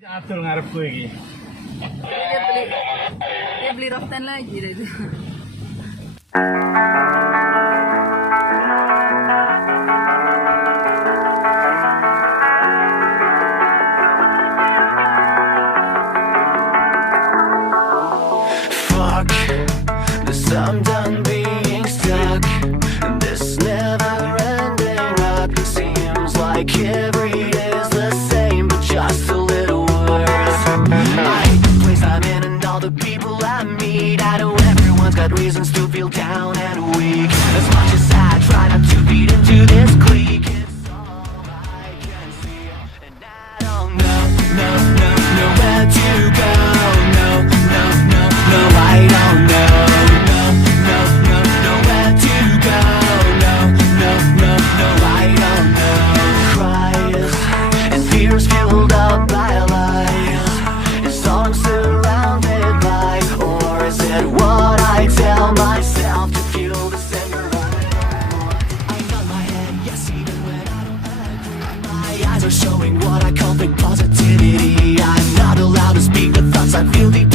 Atul ngarepku iki. Dia beli rotan lagi dah itu. Fuck this, I'm done being stuck in this never-ending rut. It seems like every day's the same, but just a little worse. I hate the place I'm in and all the people I meet. I know everyone's got reasons to feel down and weak. As much as I try not to feed into this clique, it's all I can see, and I don't know where to go. No, I don't know. No, where to go. No, I don't know. Cries and fears fueled up by lies. Is all I'm surrounded by, or is it what I tell myself to fuel the anger? I nod my head, yes, even when I don't agree. My eyes are showing what I call big positivity. I'm not allowed to speak the thoughts I feel deep